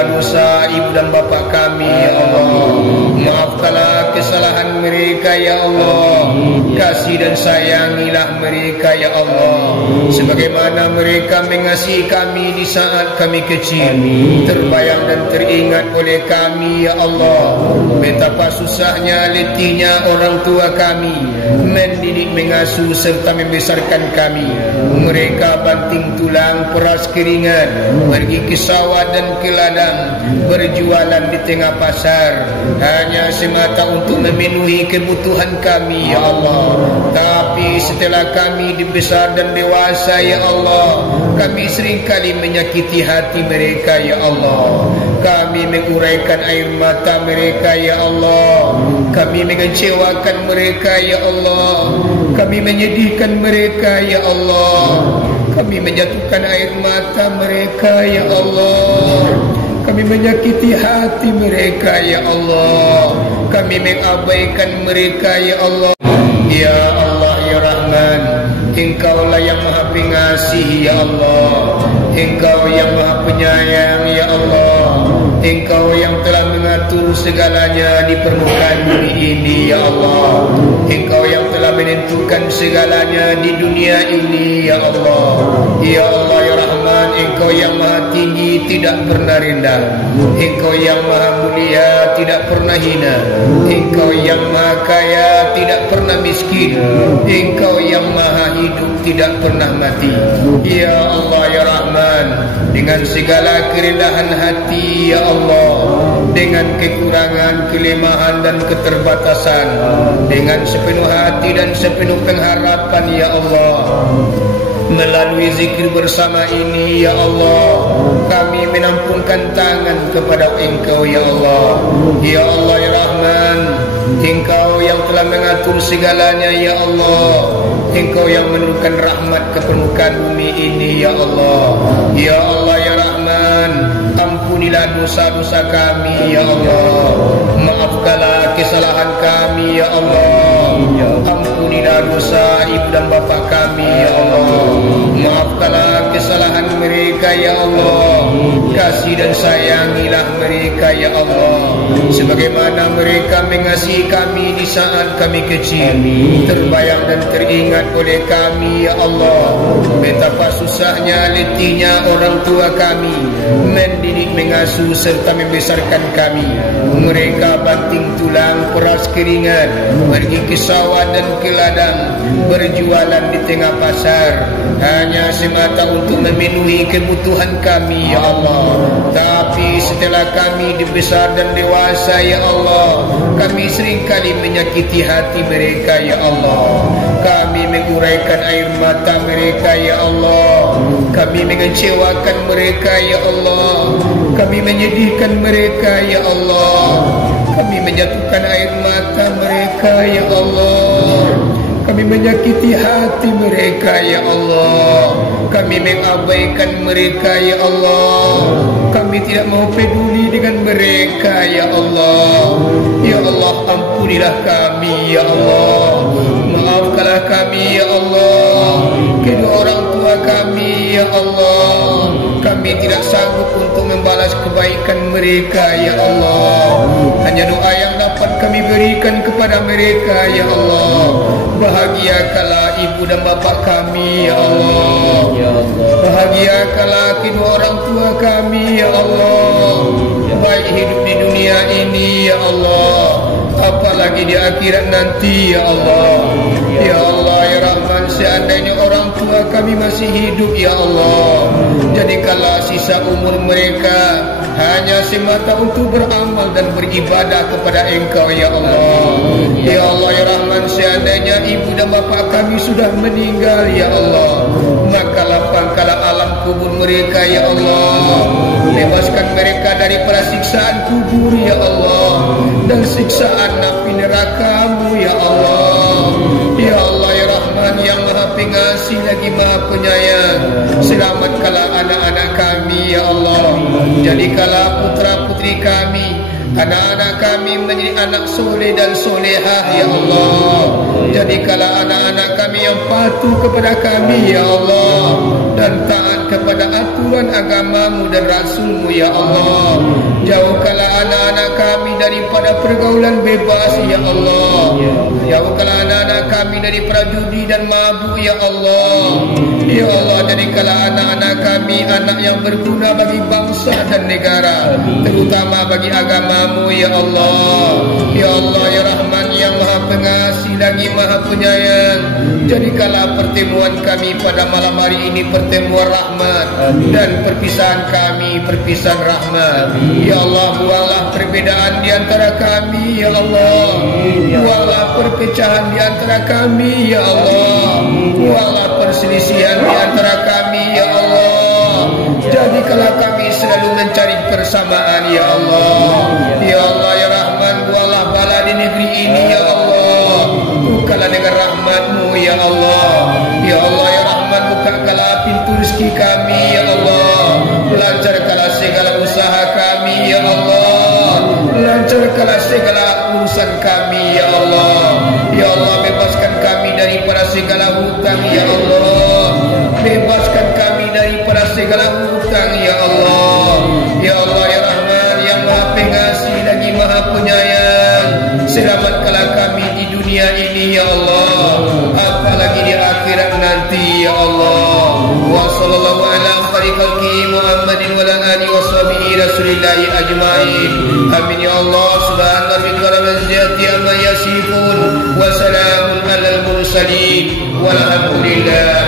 Ampunilah dosa ibu dan bapa kami ya Allah. Maafkanlah kesalahan mereka ya Allah. Kasih dan sayangilah mereka ya Allah, sebagaimana mereka mengasihi kami di saat kami kecil. Terbayang dan teringat oleh kami ya Allah, betapa susahnya letihnya orang tua kami mendidik, mengasuh serta membesarkan kami. Mereka banting tulang, peras keringat, pergi ke sawah dan ke ladang, berjualan di tengah pasar hanya semata untuk memenuhi kebutuhan kami ya Allah. Tapi setelah kami dibesar dan dewasa ya Allah, kami seringkali menyakiti hati mereka ya Allah. Kami menguraikan air mata mereka ya Allah. Kami mengecewakan mereka ya Allah. Kami menyedihkan mereka ya Allah. Kami menjatuhkan air mata mereka ya Allah. Kami menyakiti hati mereka ya Allah. Kami mengabaikan mereka ya Allah. Ya Allah ya Rahman, Engkaulah yang Maha Pengasih ya Allah. Engkau yang Maha Penyayang ya Allah. Engkau yang telah mengatur segalanya di permukaan bumi ini ya Allah. Engkau yang telah menentukan segalanya di dunia ini ya Allah. Ya Allah ya Rahman, Engkau yang Maha Tinggi, tidak pernah rendah. Engkau yang Maha Mulia, tidak pernah hina. Engkau yang Maha Kaya, tidak pernah miskin. Engkau yang Maha Hidup, tidak pernah mati. Ya Allah ya Rahman, dengan segala kerendahan hati ya Allah, dengan kekurangan, kelemahan dan keterbatasan, dengan sepenuh hati dan sepenuh pengharapan ya Allah, melalui zikir bersama ini ya Allah, kami menampungkan tangan kepada Engkau ya Allah. Ya Allah ya Rahman, Engkau yang telah mengatur segalanya ya Allah. Engkau yang menurunkan rahmat ke permukaan bumi ini ya Allah. Ya Allah ya Rahman, ampunilah dosa-dosa kami ya Allah. Maafkanlah kesalahan kami ya Allah. Ampunilah dosa ibu dan bapa kami ya Allah. Maafkanlah kesalahan mereka ya Allah. Kasih dan sayangilah mereka ya Allah, sebagaimana mereka mengasihi kami di saat kami kecil. Terbayang dan teringat oleh kami ya Allah, betapa susahnya letihnya orang tua kami mendidik, mengasuh serta membesarkan kami. Mereka banting tulang, peras keringat, pergi ke sawah dan ke ladang, berjualan di tengah pasar hanya semata untuk memenuhi kebutuhan kami ya Allah. Tapi setelah kami dibesar dan dewasa ya Allah, kami seringkali menyakiti hati mereka ya Allah. Kami menguraikan air mata mereka ya Allah. Kami mengecewakan mereka ya Allah. Kami menyedihkan mereka ya Allah. Kami menjatuhkan air mata mereka ya Allah. Kami menyakiti hati mereka ya Allah. Kami mengabaikan mereka ya Allah. Kami tidak mau peduli dengan mereka ya Allah. Ya Allah, ampunilah kami ya Allah. Maafkanlah kami ya Allah. Kedua orang tua kami ya Allah, kami tidak sanggup untuk membalas kebaikan mereka ya Allah. Hanya doa yang dapat kami berikan kepada mereka ya Allah. Bahagiakanlah ibu dan bapa kami ya Allah. Bahagiakanlah kedua orang tua kami ya Allah, baik hidup di dunia ini ya Allah, apalagi di akhirat nanti ya Allah. Ya Allah ya Rahman, seandainya orang tua kami masih hidup ya Allah, jadikanlah sisa umur mereka hanya semata untuk beramal dan beribadah kepada Engkau ya Allah. Ya Allah ya Rahman, seandainya ibu dan bapa kami sudah meninggal ya Allah, maka lapangkanlah alam kubur mereka ya Allah. Bebaskan mereka dari siksaan kubur ya Allah, dan siksaan api neraka-Mu ya Allah. Ya Allah ya Rahman, yang Maha Pengasih lagi Maha Penyayang, selamatkanlah anak-anak kami ya Allah. Jadikanlah putra-putri kami Anak-anak kami menjadi anak soleh dan solehah ya Allah. Jadikanlah anak-anak kami yang patuh kepada kami ya Allah, dan taat kepada aturan agamamu dan Rasulmu ya Allah. Jauhkanlah anak-anak kami daripada pergaulan bebas ya Allah. Jauhkanlah anak-anak kami daripada judi dan mabuk ya Allah. Ya Allah, jadikanlah anak-anak kami anak yang berguna bagi bangsa dan negara, terutama bagi agamamu ya Allah. Ya Allah ya Rahman yang Maha Pengasih lagi Maha Penyayang, jadikanlah pertemuan kami pada malam hari ini pertemuan rahmat, dan perpisahan kami perpisahan rahmat. Ya Allah, buanglah perbedaan di antara kami ya Allah. Buanglah perpecahan di antara kami ya Allah. Buanglah perselisihan di antara kami ya Allah. Jadikanlah kami selalu mencari persamaan ya Allah. Ya Allah ya Rahman, buanglah bala di negeri ini ya Allah. Bukalah dengan rahmat-Mu ya Allah. Ya Allah ya Rahman, bukakanlah pintu rezeki kami ya Allah. Lancarkanlah segala usaha kami ya Allah. Lancarkanlah segala urusan kami ya Allah. Ya Allah, bebaskan kami daripada segala hutang ya Allah. Bebaskan kami daripada segala hutang ya Allah. Ya Allah ya Rahman yang Maha Pengasih lagi Maha Penyayang, selamatkanlah kami di dunia ini ya Allah, apalagi di akhirat nanti ya Allah. Wa sallallahu ala khalqi Muhammadin wa ala alihi wa sahbihi rasulillahi ajma'in. Amin ya Allah. Subhana rabbika rabbil izzati amma yasifun wa salamun alal mursalin walhamdulillah.